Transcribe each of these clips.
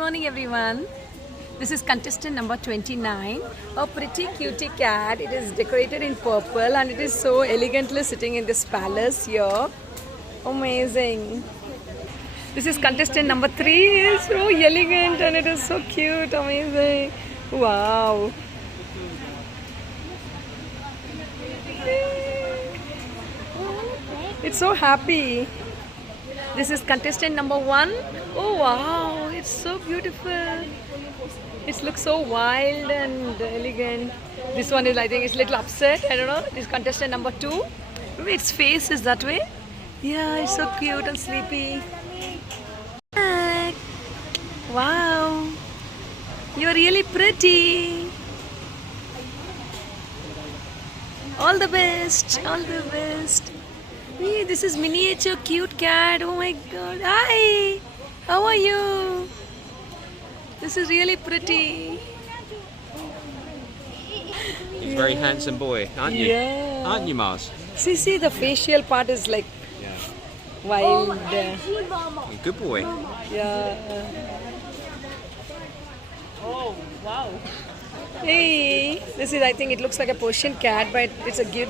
morning everyone. This is contestant number 29. A pretty cutie cat. It is decorated in purple and it is so elegantly sitting in this palace here. Amazing. This is contestant number 3. It is so elegant and it is so cute. Amazing. Wow. It's so happy. This is contestant number 1. Oh wow, it's so beautiful. It looks so wild and elegant. This one is, I think, it's a little upset. I don't know. This is contestant number 2. Maybe its face is that way. Yeah, it's so cute and sleepy. Wow, you're really pretty. All the best. All the best. Hey, this is miniature cute cat. Oh my god. Hi. How are you? This is really pretty. You're a very handsome boy, aren't you? Yeah. Aren't you, Mars? See, the facial part is like wild. You're a good boy. Yeah. Oh, wow. Hey, this is, I think it looks like a Persian cat, but it's a good,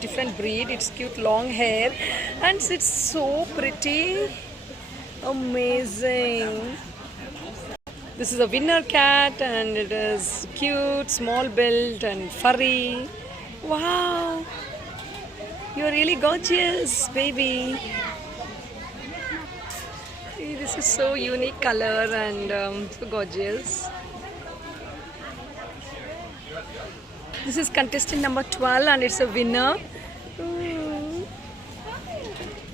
different breed. It's cute long hair and it's so pretty. Amazing. This is a winner cat and it is cute, small build and furry. Wow. You're really gorgeous, baby. Hey, this is so unique color and so gorgeous. This is contestant number 12 and it's a winner. Ooh.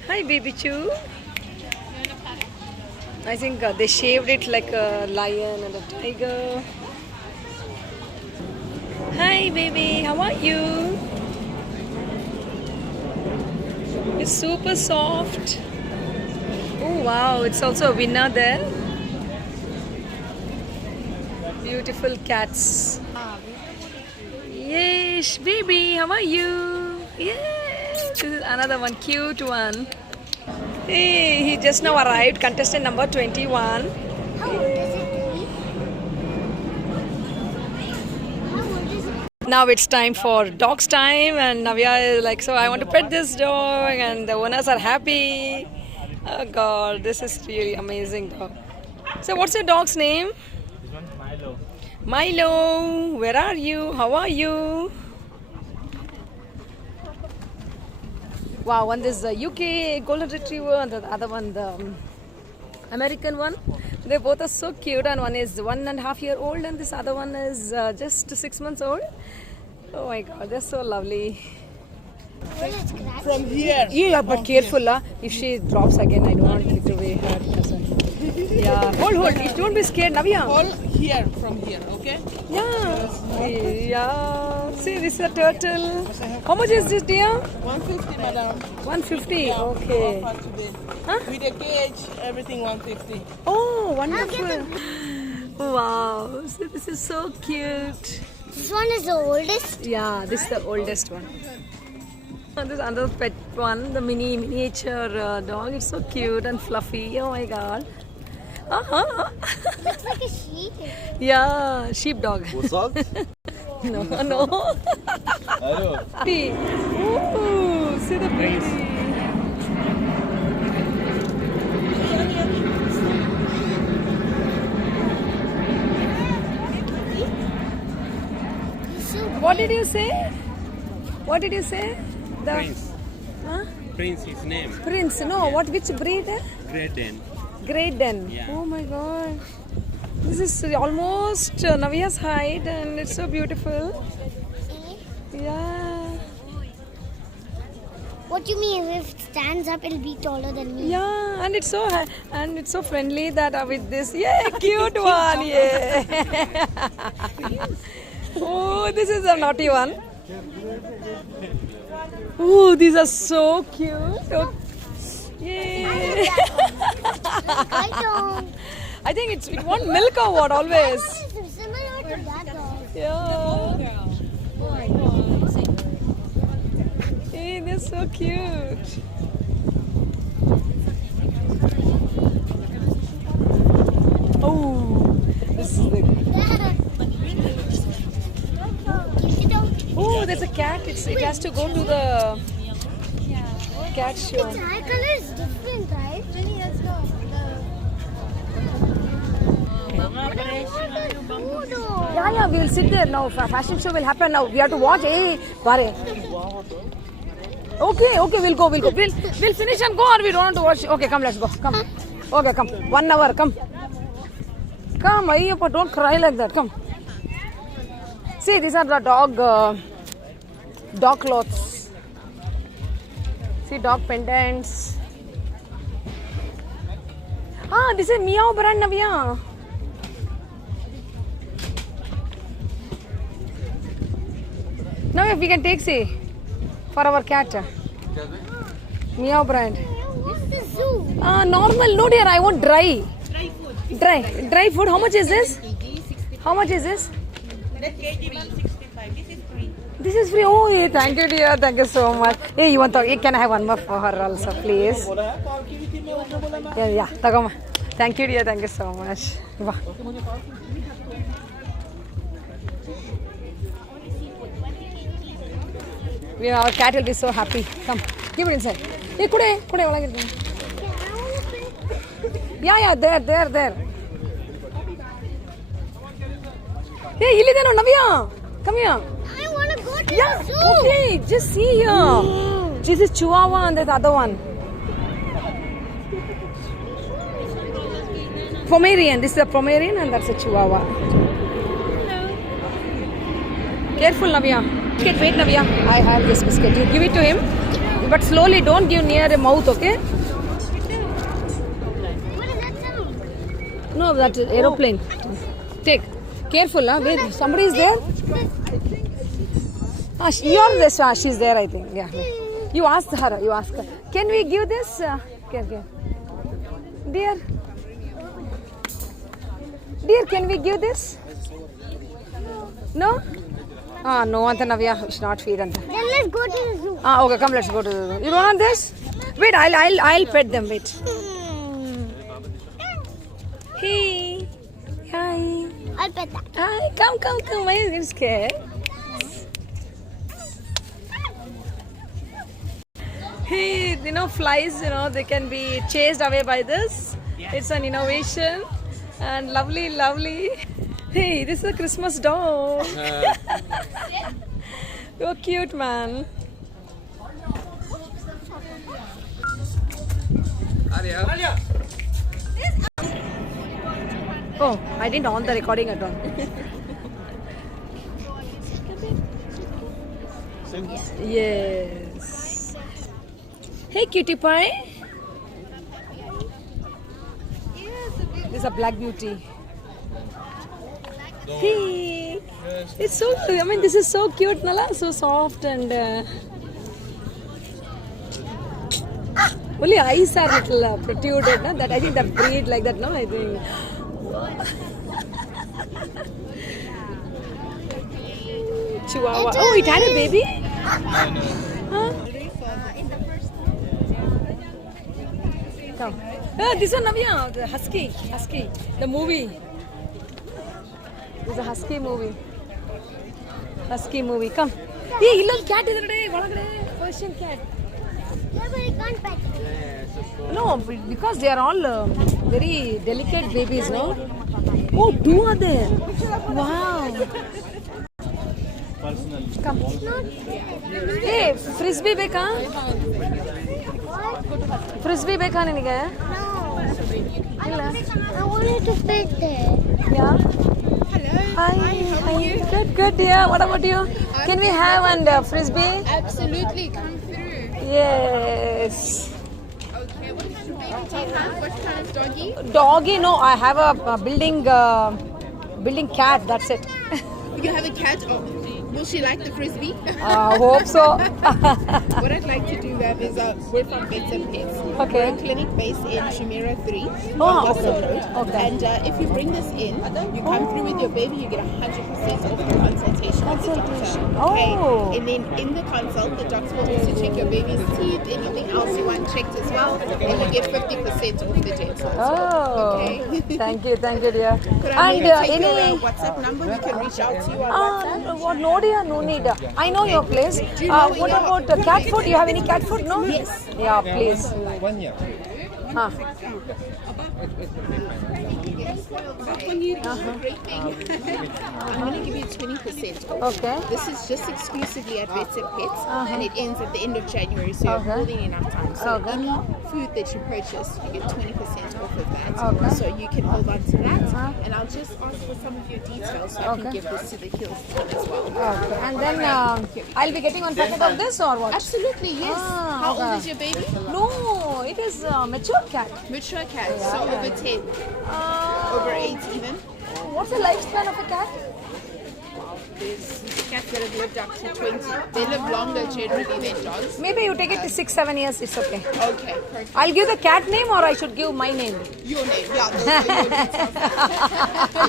Hi baby Choo. I think they shaved it like a lion and a tiger. Hi baby, how are you? It's super soft. Oh wow, it's also a winner there. Beautiful cats. Yes, baby, how are you? Yes, this is another one, cute one. Hey, he just now arrived, contestant number 21. How old is it? Now it's time for dogs time and Navya is like, so I want to pet this dog and the owners are happy. Oh God, this is really amazing dog. So what's your dog's name? This one's Milo. Milo, where are you? How are you? Wow, one is the UK Golden Retriever and the other one the American one. They both are so cute and one is 1.5 years old and this other one is just 6 months old. Oh my God, they're so lovely. From here. Yeah, but careful, if she drops again, I don't want to give away her present. Yeah, hold. Don't be scared, Navya. All here, from here, okay? Yeah. See, this is a turtle. How much is this, dear? 150, madam. 150. Yeah, Okay. offer today. Huh? With a cage, everything 150. Oh, wonderful. Wow. So this is so cute. This one is the oldest. Yeah, this is the oldest one. And this another pet one, the miniature dog. It's so cute and fluffy. Oh my God. Looks like a sheep. Yeah, sheepdog. What's up? No. Hello. Ooh, see the baby. What did you say? What did you say? The Prince. Huh? Prince, his name. Prince. No, which breed? Great Dane. Great Den. Yeah. Oh my God. This is almost Navya's height and it's so beautiful. Yeah. What do you mean? If it stands up, it'll be taller than me. Yeah, and it's so friendly that with this, yeah, cute one, yeah. Oh, this is a naughty one. Oh, these are so cute. Oh, yeah. I don't. I think it wants milk or what always. It's similar to that dog. Yeah. Hey, they're so cute. Oh. cat, it has to go to the cat show. Its eye color is different, right? Yeah, we will sit there now. Fashion show will happen now. We have to watch. Hey, Bare. Okay, we'll go. We'll finish and go, or we don't want to watch. Okay, come, let's go. Come. Okay, come. 1 hour, come. Come, Ayyappa, don't cry like that. Come. See, these are the dog clothes. See, dog pendants. Ah, this is Meow brand, Navya. Now if we can take, say, for our cat. Meow brand. What's the zoo? Normal, no dear, I want dry. Dry food. How much is this? How much is this? That KG 165. This is free. This is free. Oh, yeah, thank you, dear. Thank you so much. Hey, you want to? Can I have one more for her also, please? Yeah. Tagama. Thank you, dear. Thank you so much. Wow. Our cat will be so happy. Come, give it inside. Hey, kude. Yeah, there. Hey, ilide no, Navya. Come here. I want to go to the zoo. Okay, just see here. This is Chihuahua and the other one. Pomeranian. This is a Pomeranian and that's a Chihuahua. Careful, Navya. Wait, Navya. I have this biscuit. You give it to him, but slowly. Don't give near the mouth, okay? What is that sound? No, that's an aeroplane. Take. Careful, huh? Wait, somebody is there? You're this one. She's there, I think. Yeah. You ask her. Can we give this? Here. Dear, can we give this? No? No, Anta Navya, we should not feed Anta. Then let's go to the zoo. Okay, come, let's go to the zoo. You don't want this? Wait, I'll pet them, wait. Hey. Hi. I'll pet that. Hi, come. Why are you scared? Hey, flies, they can be chased away by this. It's an innovation and lovely. Hey, this is a Christmas dog. You're cute, man. Oh, I didn't on the recording at all. Yes. Hey, cutie pie. This is a black beauty. Hey, it's so. This is so cute, Nala. So soft and. Only eyes are little protruded. No? That I think that breed like that. No, I think. Chihuahua. Oh, it had a baby? Huh? Come. This one, Navya, the Husky. The movie. This is a Husky movie. Come. Hey, look, cat is there. Persian cat. Yeah, but I can't pet it. No, because they are all very delicate babies, no? Oh, 2 are there. Wow. Come. Hey, frisbee beka? Frisbee beka ninige? No. I wanted to pet it. Yeah. Hello. Hi. How are you? Good, dear. What about you? Can we have a frisbee? Absolutely, come through. Yes. Okay, what kind of baby do you have? What kind of doggy? Doggy? No, I have a building cat. That's it. You have a cat? Oh, will she like the frisbee? Hope so. What I'd like to do, ma'am, is we're from Pets and Pets. Okay. We're a clinic based in Shumira 3 Oh, on okay. Russell Road. Okay. And if you bring this in, you come through with your baby, you get 100% off the consultation with the doctor. Okay. Oh. And then in the consult, the doctor will also check your baby's teeth, anything else you want checked as well, and you get 50% off the dental. Oh. Okay. Thank you, dear. Could I And maybe take your any WhatsApp number? We can reach out to you on WhatsApp. no Oh dear, no need. I know your place. What about cat food? You have any cat food? No? Yes. Yeah, please. 1 year. Huh. Great thing. I'm going to give you 20% off. Okay. This is just exclusively at Vets and Pets, and it ends at the end of January, so you're Okay. holding enough time. So Okay. any food that you purchase, you get 20% off of that. Okay. So you can hold on to that, and I'll just ask for some of your details so I Okay. can give this to the Kills team as well. Okay. And then I'll be getting one packet of this or what? Absolutely, yes. Ah, How okay. old is your baby? No, it is mature cat. Mature cat, so over 10, over 8 even. What's the lifespan of a cat? There's cats that have lived up to 20. They live longer generally than dogs. Maybe you take it to 6-7 years. It's okay. Okay, perfect. I'll give the cat name or I should give my name. Your name, yeah, those are your details.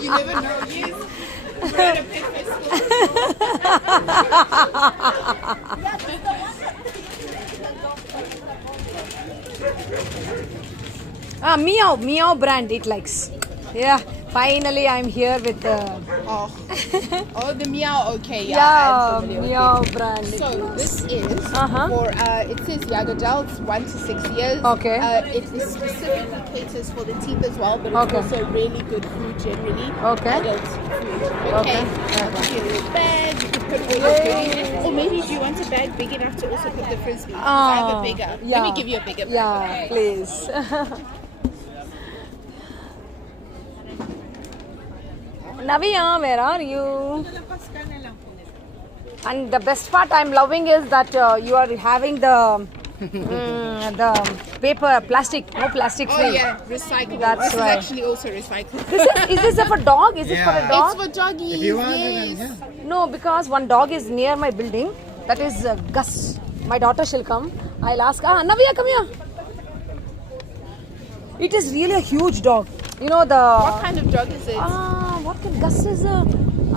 You never know, yes. We're at a pet festival. Meow brand it likes. Yeah, finally I'm here with the Oh, the meow, okay, yeah. I'm familiar with Meow it. brand. So this is Uh-huh. for, it says young adults, 1 to 6 years. Okay. It is specifically caters for the teeth as well, but it's Okay. also really good food generally. Okay. Adult food. Okay. I'll give you a bag, you can put all your goodies in. Or maybe do you want a bag big enough to also put the frisbee? I have a bigger. Let me give you a bigger bag. Yeah, please. Navia, where are you? And the best part I'm loving is that you are having the paper, plastic, no plastic free. Oh yeah, recyclable. That's this right. is actually also recyclable. Is this for dog? Is it for a Yeah. dog? It's for doggies, If you want, yes. then, yeah. No, because one dog is near my building. That is Gus. My daughter shall come. I'll ask. Navia, come here. It is really a huge dog. You know the. What kind of dog is it? What kind? Gus is a.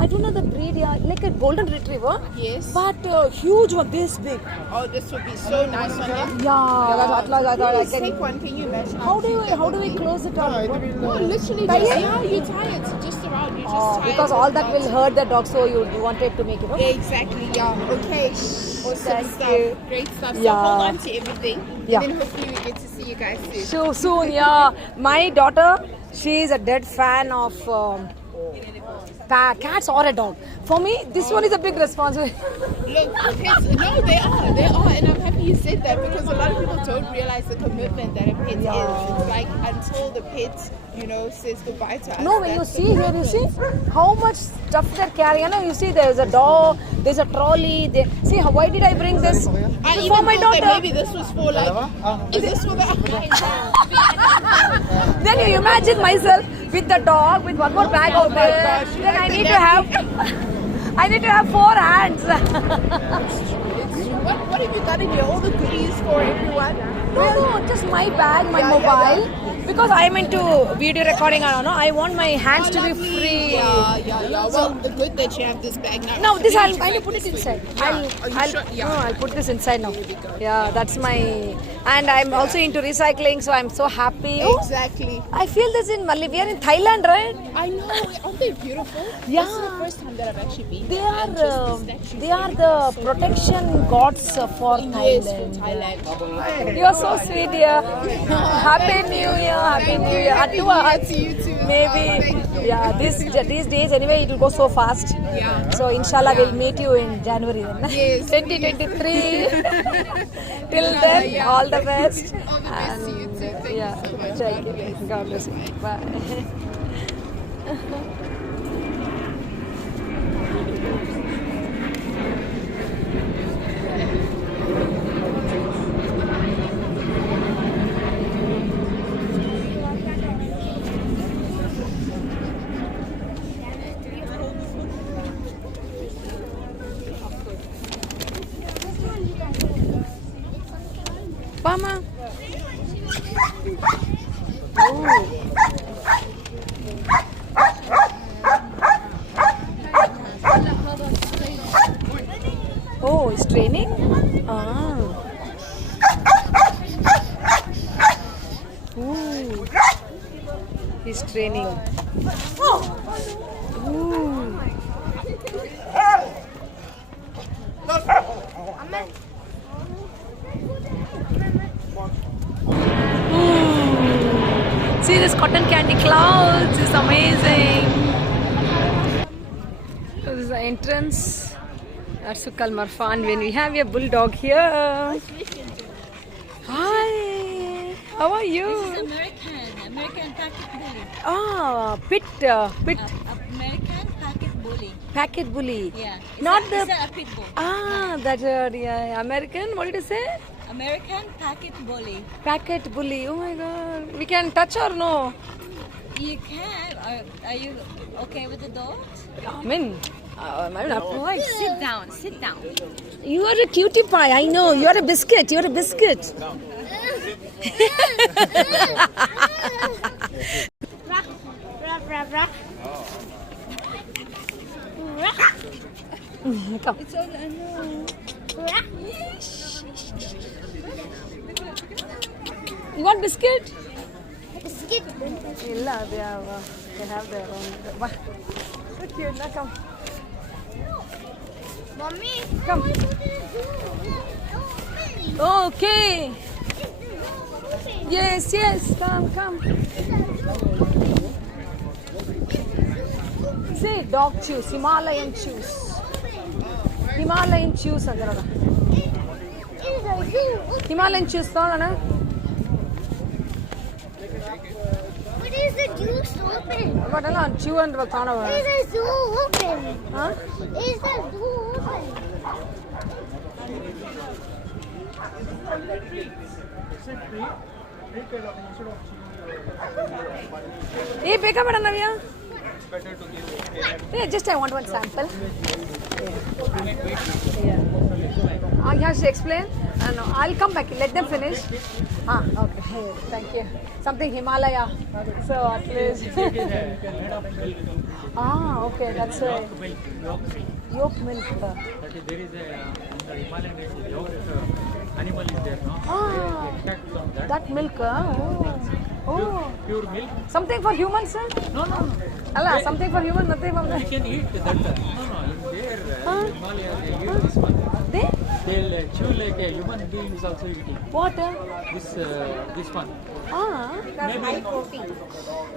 I don't know the breed. Yeah, like a golden retriever. Yes. But huge one, this big. Oh, this would be so nice on them. Yeah, that's what I thought I Please can. take one. Can you imagine? How do we close it up? No, literally Tie just, it? yeah, you tie it just around. You just tie Because it all around that will the- hurt the dog, so you wanted to make it. Okay? Exactly, yeah. Okay. Awesome Thank stuff. you. Great stuff. So Yeah. hold on to everything. Yeah. And then hopefully we get to see you guys soon. So soon, yeah. My daughter, she is a dead fan of cats or a dog. For me, this one is a big responsibility. Look, pets, no, they are. And I'm happy you said that because a lot of people don't realize the commitment that a pet is. It's like until the pet, says goodbye to us. No, when you that's the see here, you see commitment. how much stuff they're carrying. You see, there's a dog, there's a trolley. See, why did I bring this? I For even my thought that daughter. maybe this was for like, is this for the... Then you imagine myself with the dog, with one more bag out my there. gosh, Then I like need the to have, I need to have 4 hands. What have you done in here? All the goodies for everyone? No, just my bag, my mobile. Because I'm into video recording, I don't know. I want my hands to be Lovely. free. Yeah. Well, the good that you have this bag now. No, this I'll Really put it this inside. way. Yeah. Are you sure? Yeah. No, I'll put this inside now. Yeah, that's my. And I'm also into recycling, so I'm so happy. Exactly. I feel this in Mali. We are in Thailand, right? I know. Aren't they beautiful? Yeah. This is the first time that I've actually been. They there, are and just the statues they are there the are so protection gods for Yes, for Thailand. Thailand. You are so sweet, dear. Happy New Year, Happy New Year. Happy New Year to you too. Maybe, Thank you. yeah. These days anyway, it will go so fast. Yeah. So inshallah, we'll meet you in January then. Yes. 2023. Till then, yeah. all the best. All the best to you too. Thank you Yeah, so much. thank God you. bless. God bless you. Bye. Mama. Oh, it's training? Ah. Ooh. He's training. Ooh. these cotton candy clouds. It's amazing. So this is the entrance. That's Sukkal Marfan when we have a bulldog here. Hi. How are you? This is American packet bully. Ah, pit. American packet bully. Packet bully. Yeah. Not it's the. a pit bull. Ah, that yeah. American. What did you say? American packet bully. Packet bully. Oh my God. We can touch or no? You can. Are you okay with the dogs? I mean, I don't have to like. Sit down. Sit down. You are a cutie pie. I know. You are a biscuit. You are a biscuit. Come. It's all I know. You want biscuit? Biscuit. Illa, they have their own. So cute. Now come. Mommy. Come. Okay. Yes, yes. Come. See, dog chews. Himalayan chews. Himalayan chews. Himalayan chews. What is the juice open? What are you chew and what Is the zoo open? Huh? Is the zoo open? Hey, pick up Navya. Yeah, just I want one sample. Yeah. I have to explain. No, I'll come back. Let them finish. Okay. Thank you. Something Himalaya. So at least. Okay. That's right. Yolk milk. There is a Himalayan yogurt animal is there, no? Extract from that. That milk. Oh. Pure milk. Something for humans, sir? No. Allah, something for humans, nothing for You them. can eat that. No. In there, Himalaya, they use this one. They'll chew like a human being is also eating. What? This one. Maybe.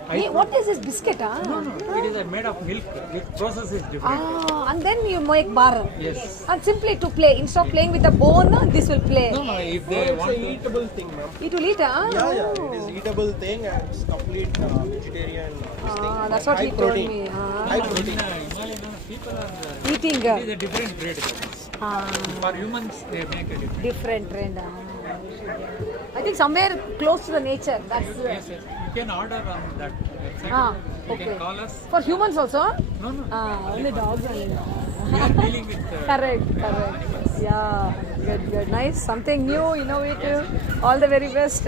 Maybe. What is this biscuit? No. It is made of milk. The process is different. And then you make bar. Yes. And simply to play. Instead of playing with the bone, this will play. No. If they want It's a to. eatable thing, ma'am. It will eat, Yeah, it is eatable thing and it's complete vegetarian. This thing. That's what High he protein. told me. High protein. Himalayan people are. Eating. It is a different breed. For humans, they make a different. Different trend. I think somewhere close to the nature. That's Yes. You can order on that website. You okay. can call us. For humans also? No. Only dogs only. We are dealing with. Correct. Yeah, good. Nice. Something new, innovative. All the very best.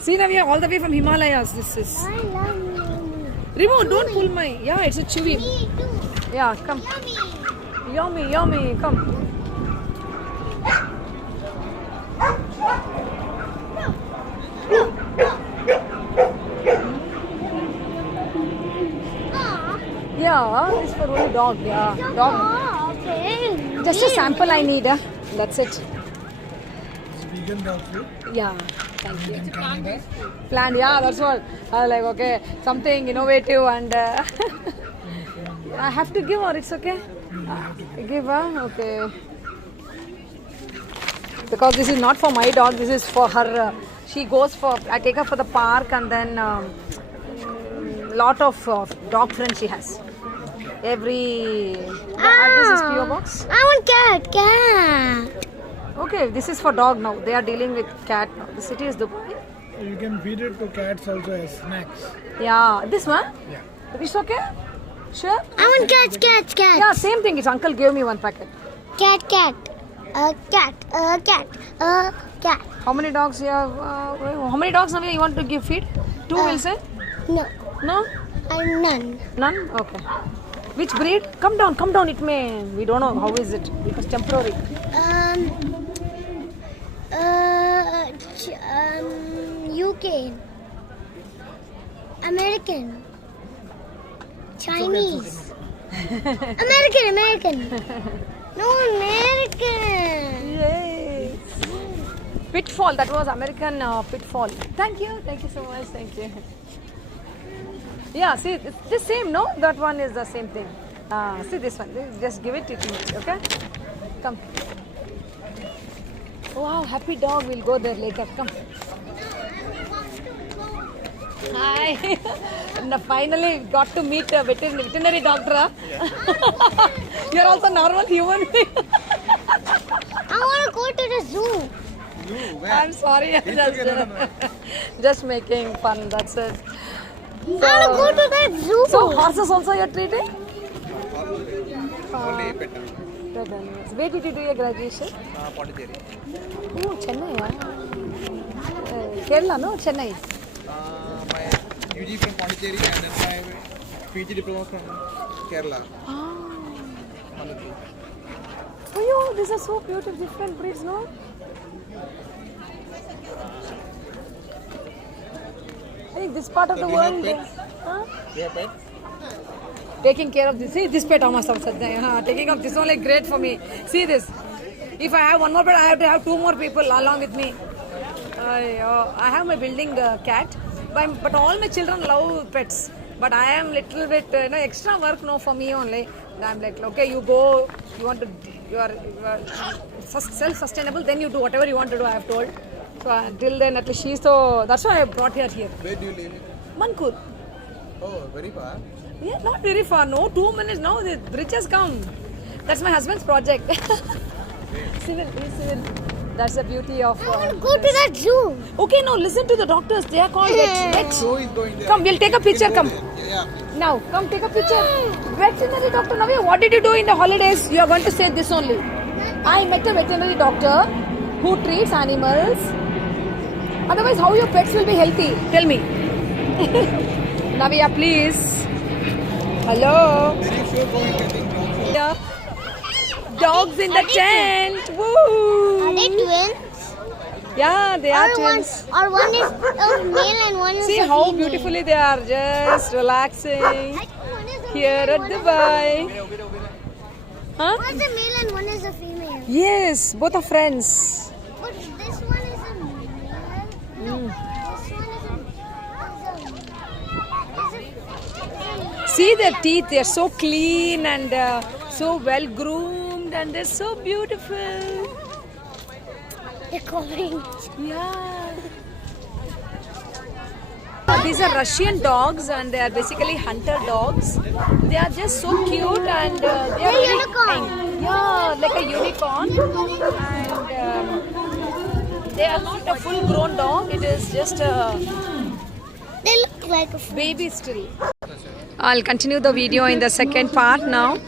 See, now we are all the way from Himalayas. This is. I love you. Remo, don't pull my. Yeah, it's a chewy. Me too. Yeah, come. Yummy. Yummy. Come. Yeah, it's for only dog. Yeah, dog. Just a sample I need. That's it. Vegan dog food. Yeah, thank you. Planned, yeah, that's what. I was like, okay, something innovative and I have to give or it's okay? Give, okay. Because this is not for my dog, this is for her. She goes for, I take her for the park and then lot of dog friends she has. Every, the address is PO box. I want cat. Okay, this is for dog now. They are dealing with cat now. The city is Dubai. You can feed it to cats also as snacks. Yeah, this one? Yeah. It's okay? Sure? I want cat. Yeah, same thing. His uncle gave me one packet. Cat. A cat. How many dogs you have? How many dogs you want to give feed? Two will say? No. No? None. None? Okay. Which breed? Come down. It may. We don't know. How is it? Because temporary. UK. American. Chinese. American. No, American. Yes. Pitfall, that was American Pitfall. Thank you so much, thank you. Yeah, see, it's the same, no? That one is the same thing. See this one, just give it to me, okay? Come. Wow, happy dog, we'll go there later, come. Hi. Now finally got to meet a veterinary doctor. You're also normal human being. I want to go to the zoo. I'm sorry, just making fun, that's it. I want to go to the zoo. So horses also you're treating? Only pet. Pet animals. Where did you do your graduation? Pondicherry. Oh, Chennai, Kerala, no? Chennai. My UG from Pondicherry and then my PG diploma from Kerala. Oh, yo, these are so beautiful, different breeds, no? I think this part of the do you have world. pets? Huh? You have pet? Taking care of this. See, this pet almost outside. Taking of this only great for me. See this. If I have one more pet, I have to have 2 more people along with me. I have my building cat, but all my children love pets. But I am little bit extra work for me only. I'm like, okay, you go. You are self-sustainable. Then you do whatever you want to do. I have told. So until then, at least she's so. That's why I brought her here. Where do you live? Mankur. Oh, very far. Yeah, not very far. No, 2 minutes. Now the bridge has come. That's my husband's project. Civil. That's the beauty of. I want to go to the zoo. Okay, now listen to the doctors. They are called vet. So is going there. Come, we'll take a picture. Come. Yeah. Now, come take a picture. Veterinary doctor. Navya, what did you do in the holidays? You are going to say this only. I met a veterinary doctor who treats animals. Otherwise, how your pets will be healthy? Tell me. Navya, please. Hello. There is sure going getting dogs. Yeah. Dogs in the tent. Woo. Are they twins? Yeah, they are twins. Or one is a male and one is See a how female. beautifully they are just relaxing I think one is a here male at and one is a Dubai. Huh? One is a male and one is a female. Yes, both are friends. But this one is a male. No, this one is a See their teeth, they are so clean and so well groomed and they're so beautiful. They're calling. Yeah. These are Russian dogs and they are basically hunter dogs. They are just so cute and they are very unicorn. Yeah, like a unicorn. And they are not a full grown dog, it is just a They look like a baby still. I'll continue the video in the second part now.